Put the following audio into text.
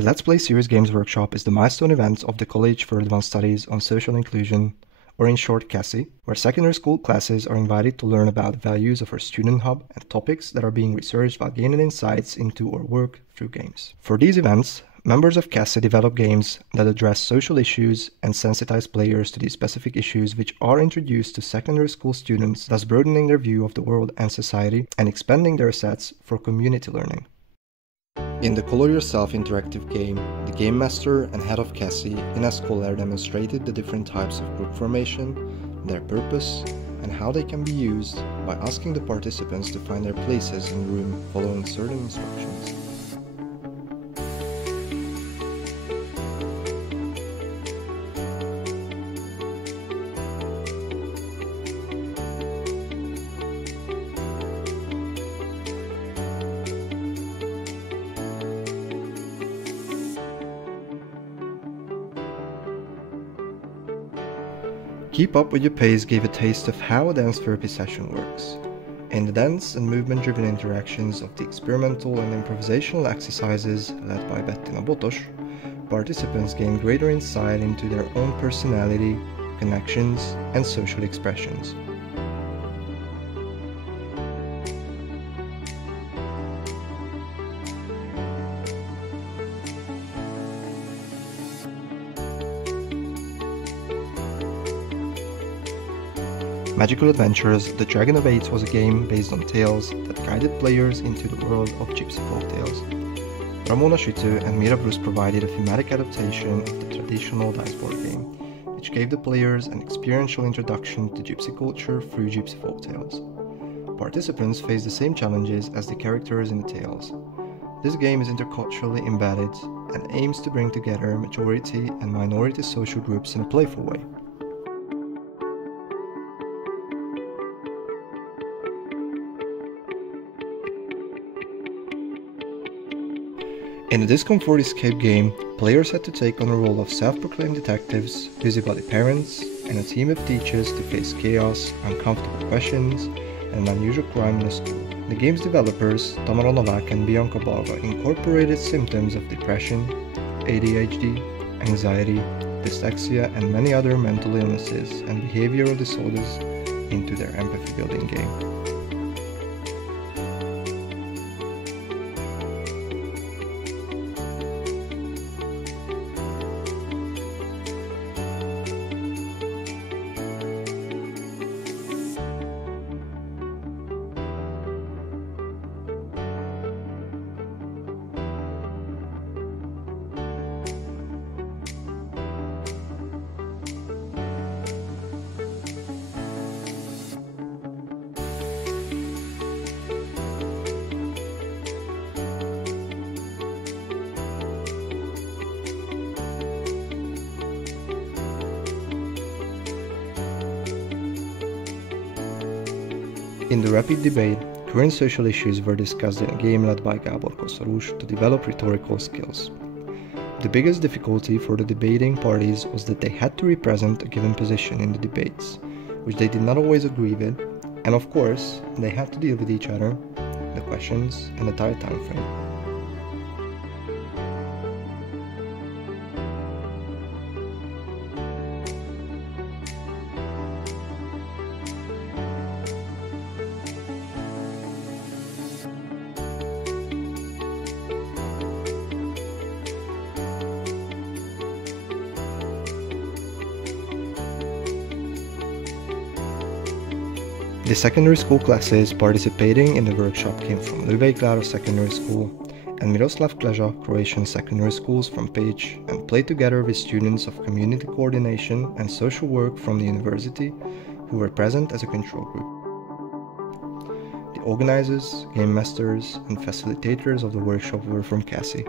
The Let's Play Serious Games workshop is the milestone event of the College for Advanced Studies on Social Inclusion, or in short CASI, where secondary school classes are invited to learn about the values of our student hub and topics that are being researched while gaining insights into our work through games. For these events, members of CASI develop games that address social issues and sensitize players to these specific issues which are introduced to secondary school students, thus broadening their view of the world and society and expanding their assets for community learning. In the Color Yourself interactive game, the Game Master and head of CASI, Ines Koller, demonstrated the different types of group formation, their purpose, and how they can be used by asking the participants to find their places in the room following certain instructions. Keep Up With Your Pace gave a taste of how a dance therapy session works. In the dance and movement-driven interactions of the experimental and improvisational exercises led by Bettina Botos, participants gain greater insight into their own personality, connections, and social expressions. Magical Adventures: The Dragon of Eight was a game based on tales that guided players into the world of gypsy folk tales. Ramona Schütte and Mira Bruce provided a thematic adaptation of the traditional dice board game, which gave the players an experiential introduction to gypsy culture through gypsy folk tales. Participants face the same challenges as the characters in the tales. This game is interculturally embedded and aims to bring together majority and minority social groups in a playful way. In the Discomfort Escape game, players had to take on the role of self-proclaimed detectives, busybody parents, and a team of teachers to face chaos, uncomfortable questions, and an unusual crime in the school. The game's developers, Tamara Novak and Bianca Bava, incorporated symptoms of depression, ADHD, anxiety, dyslexia, and many other mental illnesses and behavioral disorders into their empathy-building game. In the rapid debate, current social issues were discussed in a game led by Gábor Koszorús to develop rhetorical skills. The biggest difficulty for the debating parties was that they had to represent a given position in the debates, which they did not always agree with, and of course, they had to deal with each other, the questions, and the tight time frame. The secondary school classes participating in the workshop came from Löwei Klára Secondary School and Miroslav Kleža Croatian Secondary Schools from Pécs, and played together with students of community coordination and social work from the university who were present as a control group. The organizers, game masters, and facilitators of the workshop were from CASI.